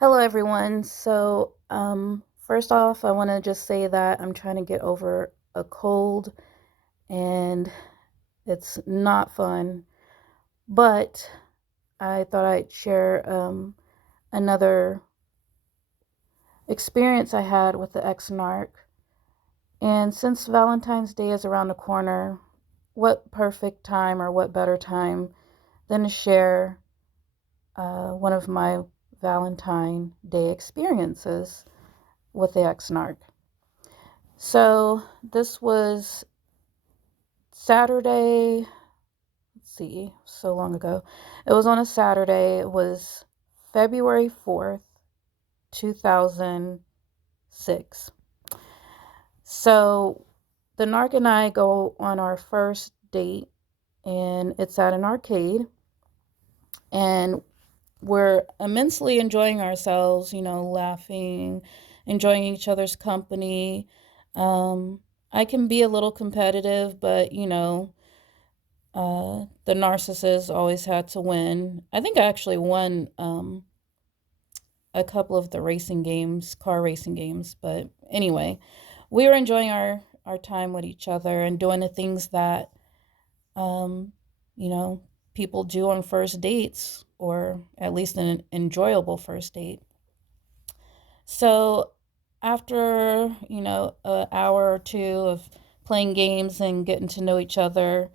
Hello, everyone. First off, I want to just say that I'm trying to get over a cold and it's not fun. But I thought I'd share another experience I had with the ex narc. And since Valentine's Day is around the corner, what perfect time or what better time than to share one of my Valentine Day experiences with the ex narc? So this was Saturday. Let's see, so long ago. It was on a Saturday. It was February 4th, 2006. So the narc and I go on our first date, and it's at an arcade. And we're immensely enjoying ourselves, laughing, enjoying each other's company. I can be a little competitive, but the narcissist always had to win. I think I actually won a couple of the racing games, car racing games. But anyway, we were enjoying our time with each other and doing the things that, um, you know, people do on first dates, or at least an enjoyable first date. So after, an hour or two of playing games and getting to know each other,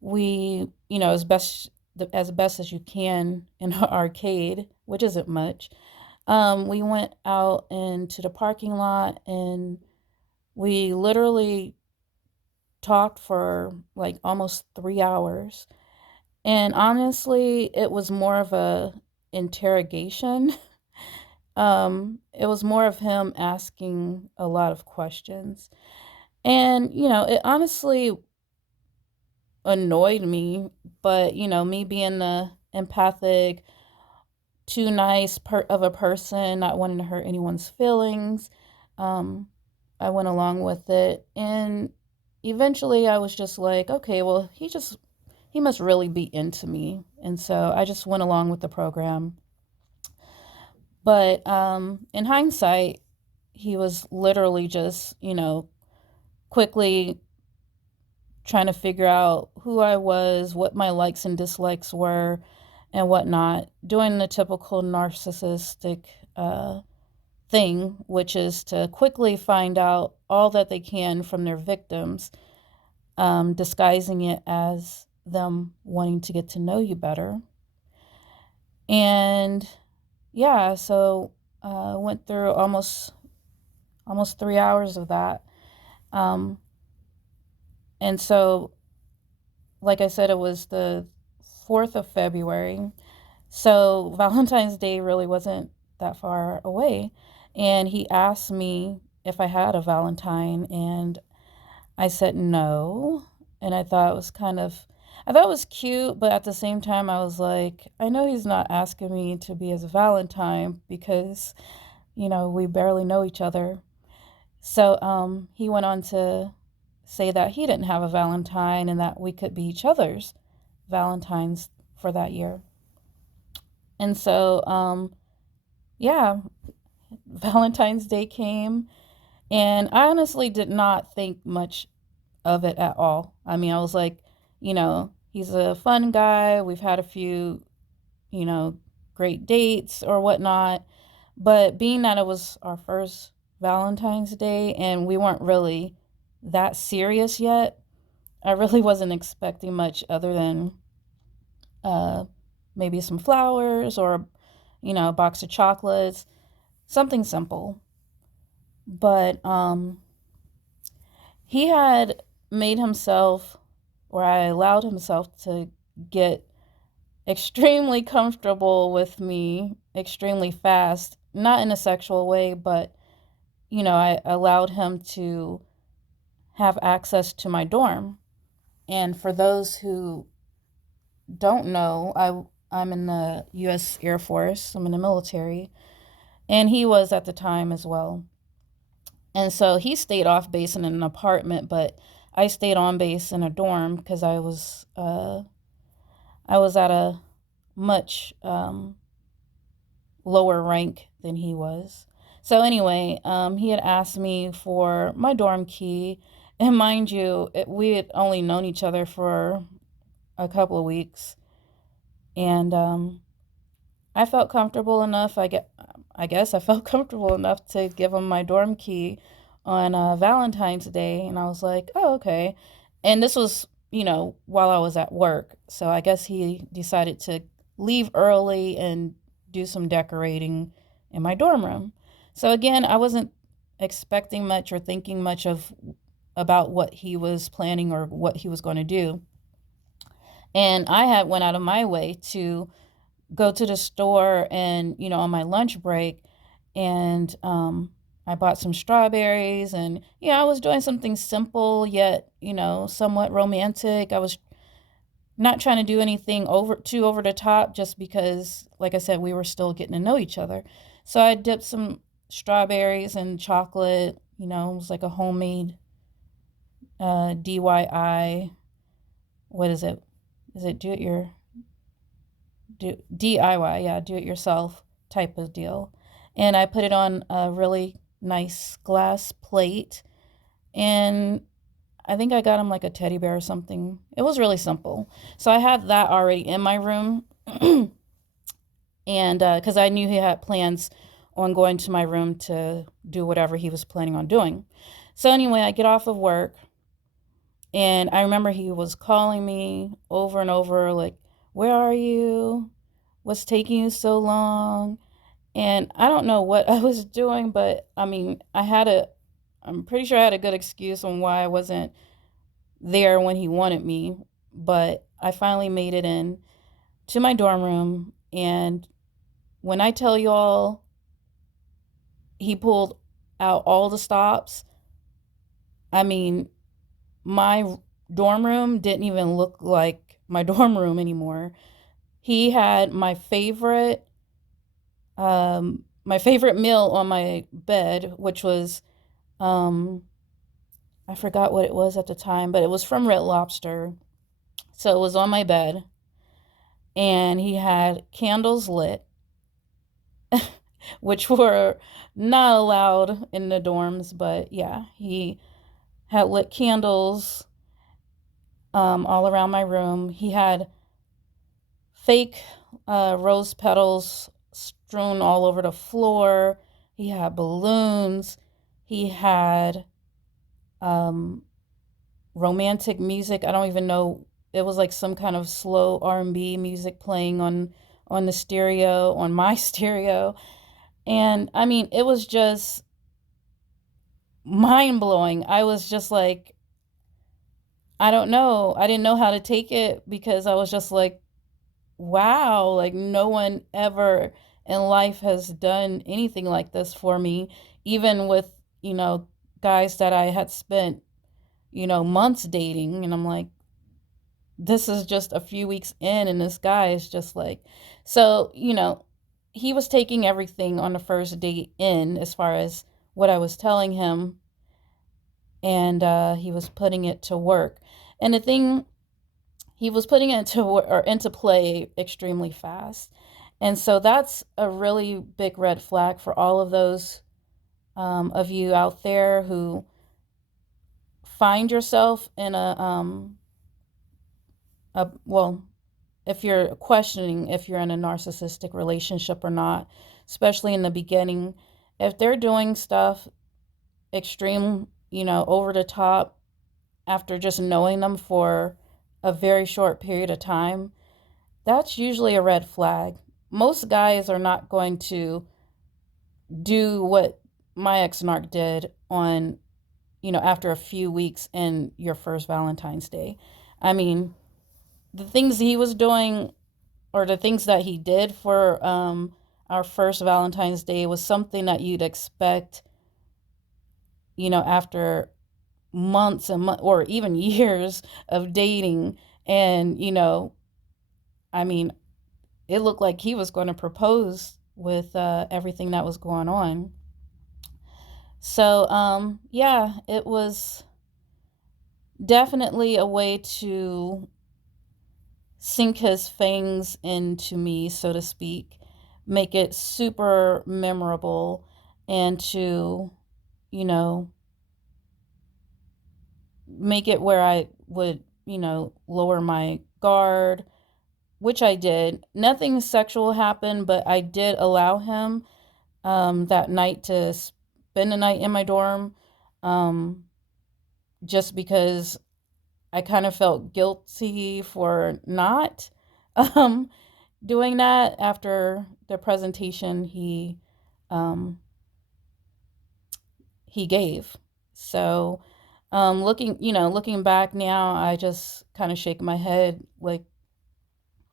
we, as best as you can in an arcade, which isn't much. We went out into the parking lot and we literally talked for like almost 3 hours. And honestly, it was more of a interrogation. It was more of him asking a lot of questions. And, it honestly annoyed me, but me being the empathic, too nice of a person, not wanting to hurt anyone's feelings, um, I went along with it, and eventually I was just like, okay, well, he must really be into me, and so I just went along with the program. But in hindsight, he was literally just quickly trying to figure out who I was, what my likes and dislikes were, and whatnot, doing the typical narcissistic uh, thing, which is to quickly find out all that they can from their victims, disguising it as them wanting to get to know you better. And yeah, so went through almost 3 hours of that. Um, and so, like I said, it was the 4th of February. So Valentine's Day really wasn't that far away. And he asked me if I had a Valentine, and I said no. And I thought it was cute, but at the same time, I was like, I know he's not asking me to be his Valentine because, we barely know each other. So he went on to say that he didn't have a Valentine and that we could be each other's Valentines for that year. And so, yeah, Valentine's Day came, and I honestly did not think much of it at all. I mean, I was like, he's a fun guy. We've had a few, you know, great dates or whatnot. But being that it was our first Valentine's Day and we weren't really that serious yet, I really wasn't expecting much other than uh, maybe some flowers or, a box of chocolates, something simple. But he had made himself, or I allowed himself to get extremely comfortable with me extremely fast, not in a sexual way, but I allowed him to have access to my dorm. And for those who don't know, I'm in the US Air Force. I'm in the military, and he was at the time as well. And so he stayed off base in an apartment, but I stayed on base in a dorm because I was at a much lower rank than he was. So anyway, he had asked me for my dorm key, and mind you, we had only known each other for a couple of weeks, and I felt comfortable enough. I guess I felt comfortable enough to give him my dorm key on Valentine's Day, and I was like, "Oh, okay." And this was, while I was at work, so I guess he decided to leave early and do some decorating in my dorm room. So again, I wasn't expecting much or thinking much of about what he was planning or what he was going to do. And I had went out of my way to go to the store and, on my lunch break, and I bought some strawberries, and I was doing something simple yet, somewhat romantic. I was not trying to do anything over the top, just because, like I said, we were still getting to know each other. So I dipped some strawberries in chocolate. It was like a homemade DIY. What is it? Is it DIY? Yeah, do it yourself type of deal. And I put it on a really nice glass plate, and I think I got him like a teddy bear or something. It was really simple. So I had that already in my room. And because I knew he had plans on going to my room to do whatever he was planning on doing. So anyway, I get off of work, and I remember he was calling me over and over, like, "Where are you? What's taking you so long?" And I don't know what I was doing, but I mean, I'm pretty sure I had a good excuse on why I wasn't there when he wanted me. But I finally made it in to my dorm room. And when I tell y'all, he pulled out all the stops, I mean, my dorm room didn't even look like my dorm room anymore. He had my favorite meal on my bed, which was, um, I forgot what it was at the time, but it was from Red Lobster. So it was on my bed, and he had candles lit, which were not allowed in the dorms, but yeah, he had lit candles all around my room. He had fake rose petals strewn all over the floor. He had balloons. He had um, romantic music. I don't even know. It was like some kind of slow R&B music playing on the stereo, on my stereo. And I mean, it was just mind blowing. I was just like, I don't know. I didn't know how to take it, because I was just like, wow, like no one ever in life has done anything like this for me, even with, guys that I had spent, months dating. And I'm like, this is just a few weeks in, and this guy is just like, so, he was taking everything on the first date in, as far as what I was telling him, and he was putting it to work. And the thing, he was putting it into play extremely fast. And so that's a really big red flag for all of those of you out there who find yourself in well, if you're questioning if you're in a narcissistic relationship or not, especially in the beginning, if they're doing stuff extreme, over the top, after just knowing them for a very short period of time, that's usually a red flag. Most guys are not going to do what my ex-narc did on, after a few weeks in your first Valentine's Day. I mean, the things he was doing, or the things that he did for our first Valentine's Day, was something that you'd expect, after months and or even years of dating. And, I mean, it looked like he was going to propose with everything that was going on. So, yeah, it was definitely a way to sink his fangs into me, so to speak. make it super memorable and to, you know, make it where I would, lower my guard, which I did. Nothing sexual happened, but I did allow him that night to spend the night in my dorm, um, just because I kind of felt guilty for not um, doing that after the presentation um, he gave. So, looking back now, I just kind of shake my head like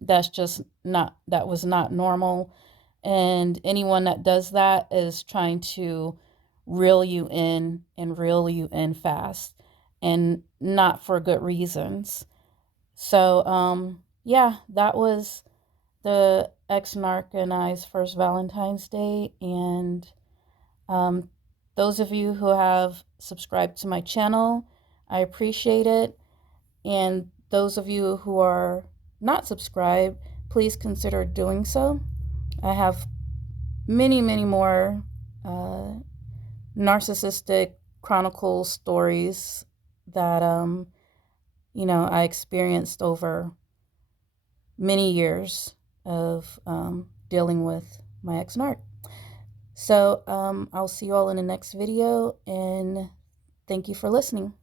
that was not normal. And anyone that does that is trying to reel you in and reel you in fast and not for good reasons. So, yeah, that was the ex narc and I's first Valentine's Day. And um, those of you who have subscribed to my channel, I appreciate it. And those of you who are not subscribed, please consider doing so. I have many, many more uh, narcissistic chronicle stories that, I experienced over many years of dealing with my ex narc. So I'll see you all in the next video, and thank you for listening.